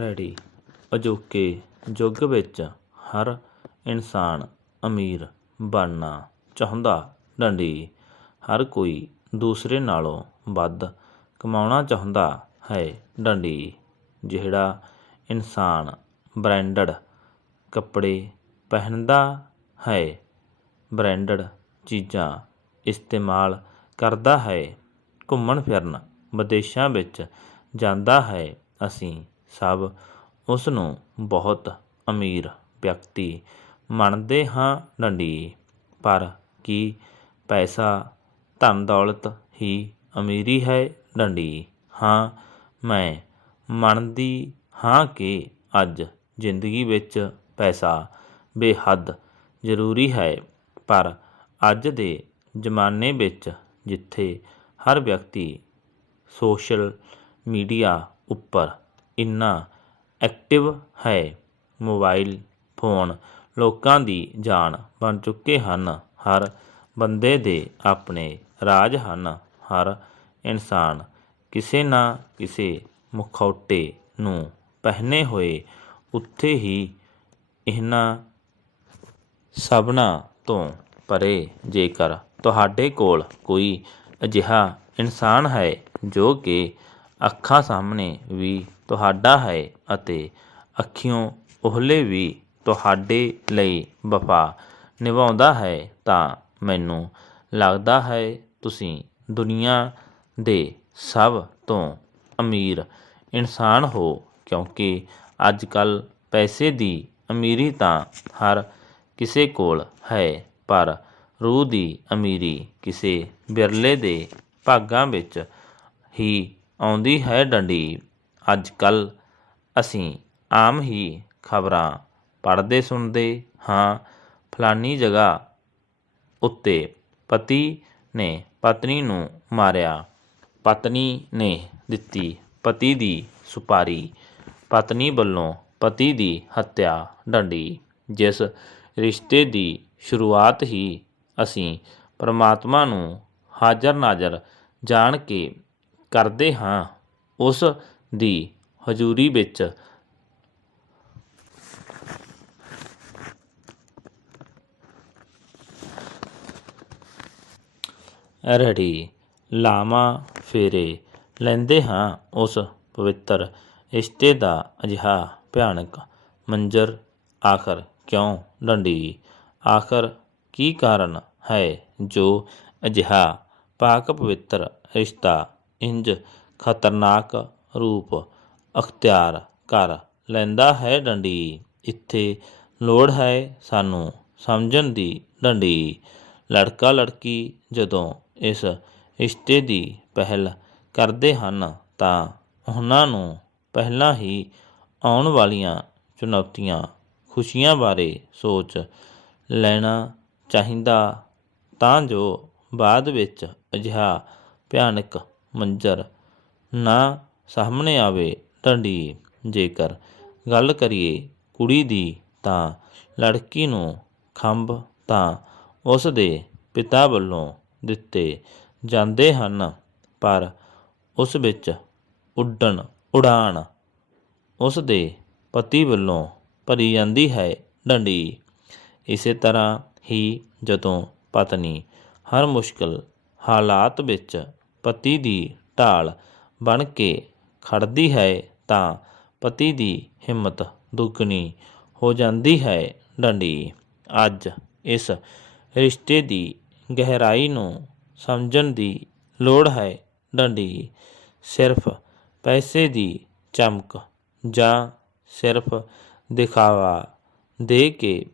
Ready ਅਜੋਕੇ ਯੁੱਗ ਵਿੱਚ ਹਰ ਇਨਸਾਨ ਅਮੀਰ ਬਣਨਾ ਚਾਹੁੰਦਾ। ਡੰਡੀ, ਹਰ ਕੋਈ ਦੂਸਰੇ ਨਾਲੋਂ ਵੱਧ ਕਮਾਉਣਾ ਚਾਹੁੰਦਾ ਹੈ। ਡੰਡੀ, ਜਿਹੜਾ ਇਨਸਾਨ ਬ੍ਰਾਂਡਡ ਕੱਪੜੇ ਪਹਿਨਦਾ ਹੈ, ਬ੍ਰਾਂਡਡ ਚੀਜ਼ਾਂ ਇਸਤੇਮਾਲ ਕਰਦਾ ਹੈ। ਘੁੰਮਣ ਫਿਰਨ ਵਿਦੇਸ਼ਾਂ ਵਿੱਚ ਜਾਂਦਾ ਹੈ। ਅਸੀਂ ਸਭ ਉਸ ਨੂੰ ਬਹੁਤ ਅਮੀਰ ਵਿਅਕਤੀ ਮੰਨਦੇ ਹਾਂ ਡੰਡੀ। ਪਰ ਕੀ ਪੈਸਾ ਧਨ ਦੌਲਤ ਹੀ ਅਮੀਰੀ ਹੈ ਡੰਡੀ? ਹਾਂ, ਮੈਂ ਮੰਨਦੀ ਹਾਂ ਕਿ ਅੱਜ ਜ਼ਿੰਦਗੀ ਵਿੱਚ ਪੈਸਾ ਬੇਹੱਦ ਜ਼ਰੂਰੀ ਹੈ। ਪਰ ਅੱਜ ਦੇ ਜ਼ਮਾਨੇ ਵਿੱਚ ਜਿੱਥੇ ਹਰ ਵਿਅਕਤੀ ਸੋਸ਼ਲ ਮੀਡੀਆ ਉੱਪਰ ਇੰਨਾ ਐਕਟਿਵ ਹੈ। ਮੋਬਾਈਲ ਫੋਨ ਲੋਕਾਂ ਦੀ ਜਾਨ ਬਣ ਚੁੱਕੇ ਹਨ। ਹਰ ਬੰਦੇ ਦੇ ਆਪਣੇ ਰਾਜ ਹਨ। ਹਰ ਇਨਸਾਨ ਕਿਸੇ ਨਾ ਕਿਸੇ ਮੁਖੌਟੇ ਨੂੰ ਪਹਿਨੇ ਹੋਏ, ਉੱਥੇ ਹੀ ਇਹਨਾਂ ਸਭਨਾਂ ਤੋਂ ਪਰੇ। ਜੇਕਰ ਤੁਹਾਡੇ ਕੋਲ ਕੋਈ ਅਜਿਹਾ ਇਨਸਾਨ ਹੈ ਜੋ ਕਿ ਅੱਖਾਂ ਸਾਹਮਣੇ ਵੀ ਤੁਹਾਡਾ ਹੈ ਅਤੇ ਅੱਖੀਓਂ ਉਹਲੇ ਵੀ ਤੁਹਾਡੇ ਲਈ ਵਫਾ ਨਿਭਾਉਂਦਾ ਹੈ, ਤਾਂ ਮੈਨੂੰ ਲੱਗਦਾ ਹੈ ਤੁਸੀਂ ਦੁਨੀਆ ਦੇ ਸਭ ਤੋਂ ਅਮੀਰ ਇਨਸਾਨ ਹੋ, ਕਿਉਂਕਿ ਅੱਜ ਕੱਲ ਪੈਸੇ ਦੀ ਅਮੀਰੀ ਤਾਂ ਹਰ ਕਿਸੇ ਕੋਲ ਹੈ, ਪਰ ਰੂਹ ਦੀ ਅਮੀਰੀ ਕਿਸੇ ਬਿਰਲੇ ਦੇ ਭਾਗਾਂ ਵਿੱਚ ਹੀ ਆਉਂਦੀ ਹੈ ਡੰਡੀ। ਅੱਜ ਕੱਲ ਅਸੀਂ ਆਮ ਹੀ ਖਬਰਾਂ ਪੜ੍ਹਦੇ ਸੁਣਦੇ ਹਾਂ। ਫਲਾਨੀ ਜਗ੍ਹਾ ਉੱਤੇ ਪਤੀ ਨੇ ਪਤਨੀ ਨੂੰ ਮਾਰਿਆ। ਪਤਨੀ ਨੇ ਦਿੱਤੀ ਪਤੀ ਦੀ ਸੁਪਾਰੀ। ਪਤਨੀ ਵੱਲੋਂ ਪਤੀ ਦੀ ਹੱਤਿਆ ਡੰਡੀ, ਜਿਸ ਰਿਸ਼ਤੇ ਦੀ ਸ਼ੁਰੂਆਤ ਹੀ ਅਸੀਂ ਪਰਮਾਤਮਾ ਨੂੰ ਹਾਜ਼ਰ ਨਾਜ਼ਰ ਜਾਣ ਕੇ ਕਰਦੇ ਹਾਂ ਉਸ ਦੀ ਹਜ਼ੂਰੀ ਵਿੱਚ। ਰੜੀ ਲਾਮਾ ਫੇਰੇ ਲੈਂਦੇ ਹਾਂ ਉਸ ਪਵਿੱਤਰ ਰਿਸ਼ਤੇ ਦਾ ਅਜਿਹਾ ਭਿਆਨਕ ਮੰਜ਼ਰ। ਆਖਰ ਕਿਉਂ ਡੰਡੀ? ਆਖਰ ਕੀ ਕਾਰਨ ਹੈ ਜੋ ਅਜਿਹਾ ਪਾਕ ਪਵਿੱਤਰ ਰਿਸ਼ਤਾ ਇੰਜ ਖਤਰਨਾਕ ਰੂਪ ਅਖਤਿਆਰ ਕਰ ਲੈਂਦਾ ਹੈ ਡੰਡੀ। ਇੱਥੇ ਲੋੜ ਹੈ ਸਾਨੂੰ ਸਮਝਣ ਦੀ ਡੰਡੀ। ਲੜਕਾ ਲੜਕੀ ਜਦੋਂ ਇਸ ਰਿਸ਼ਤੇ ਦੀ ਪਹਿਲ ਕਰਦੇ ਹਨ ਤਾਂ ਉਹਨਾਂ ਨੂੰ ਪਹਿਲਾਂ ਹੀ ਆਉਣ ਵਾਲੀਆਂ ਚੁਣੌਤੀਆਂ, ਖੁਸ਼ੀਆਂ ਬਾਰੇ ਸੋਚ ਲੈਣਾ ਚਾਹੀਦਾ ਤਾਂ ਜੋ ਬਾਅਦ ਵਿੱਚ ਅਜਿਹਾ ਭਿਆਨਕ ਮੰਜ਼ਰ। ਨਾ ਸਾਹਮਣੇ ਆਵੇ ਡੰਡੀ ਜੇਕਰ ਗੱਲ ਕਰੀਏ ਕੁੜੀ ਦੀ ਤਾਂ ਲੜਕੀ ਨੂੰ ਖੰਭ ਤਾਂ ਉਸ ਦੇ ਪਿਤਾ ਵੱਲੋਂ ਦਿੱਤੇ ਜਾਂਦੇ ਹਨ, ਪਰ ਉਸ ਵਿੱਚ ਉੱਡਣ ਉਡਾਨ ਉਸ ਦੇ ਪਤੀ ਵੱਲੋਂ ਭਰੀ ਜਾਂਦੀ ਹੈ ਡੰਡੀ। ਇਸੇ ਤਰ੍ਹਾਂ ਹੀ ਜਦੋਂ ਪਤਨੀ ਹਰ ਮੁਸ਼ਕਲ ਹਾਲਾਤ ਵਿੱਚ ਪਤੀ ਦੀ ਢਾਲ ਬਣ ਕੇ ਖੜਦੀ ਹੈ ਤਾਂ ਪਤੀ ਦੀ ਹਿੰਮਤ ਦੁੱਗਣੀ ਹੋ ਜਾਂਦੀ ਹੈ ਡੰਡੀ। ਅੱਜ ਇਸ ਰਿਸ਼ਤੇ ਦੀ ਗਹਿਰਾਈ ਨੂੰ ਸਮਝਣ ਦੀ ਲੋੜ ਹੈ ਡੰਡੀ। ਸਿਰਫ ਪੈਸੇ ਦੀ ਚਮਕ ਜਾਂ ਸਿਰਫ ਦਿਖਾਵਾ ਦੇ ਕੇ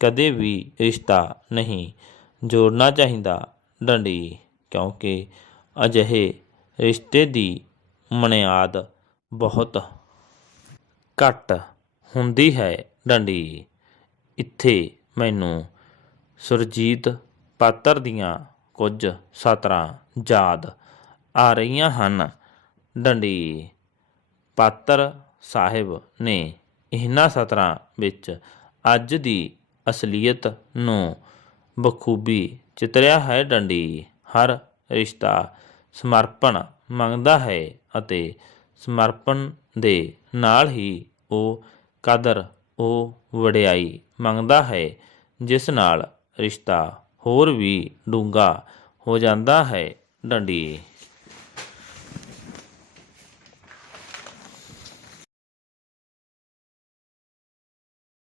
ਕਦੇ ਵੀ ਰਿਸ਼ਤਾ ਨਹੀਂ ਜੋੜਨਾ ਚਾਹੀਦਾ ਡੰਡੀ, ਕਿਉਂਕਿ ਅਜਿਹੇ ਰਿਸ਼ਤੇ ਦੀ ਮਨਿਆਦ ਬਹੁਤ ਘੱਟ ਹੁੰਦੀ ਹੈ। ਡੰਡੀ, ਇੱਥੇ ਮੈਨੂੰ ਸੁਰਜੀਤ ਪਾਤਰ ਦੀਆਂ ਕੁਝ ਸਤਰਾਂ ਯਾਦ ਆ ਰਹੀਆਂ ਹਨ। ਡੰਡੀ, ਪਾਤਰ ਸਾਹਿਬ ਨੇ ਇਹਨਾਂ ਸਤਰਾਂ ਵਿੱਚ ਅੱਜ ਦੀ ਅਸਲੀਅਤ ਨੂੰ ਬਖੂਬੀ ਚਿਤਰਿਆ ਹੈ। ਡੰਡੀ, ਹਰ ਰਿਸ਼ਤਾ ਸਮਰਪਣ ਮੰਗਦਾ ਹੈ ਅਤੇ ਸਮਰਪਣ ਦੇ ਨਾਲ ਹੀ ਉਹ ਕਦਰ, ਉਹ ਵਡਿਆਈ ਮੰਗਦਾ ਹੈ, ਜਿਸ ਨਾਲ ਰਿਸ਼ਤਾ ਹੋਰ ਵੀ ਡੂੰਘਾ ਹੋ ਜਾਂਦਾ ਹੈ। ਡੰਡੀ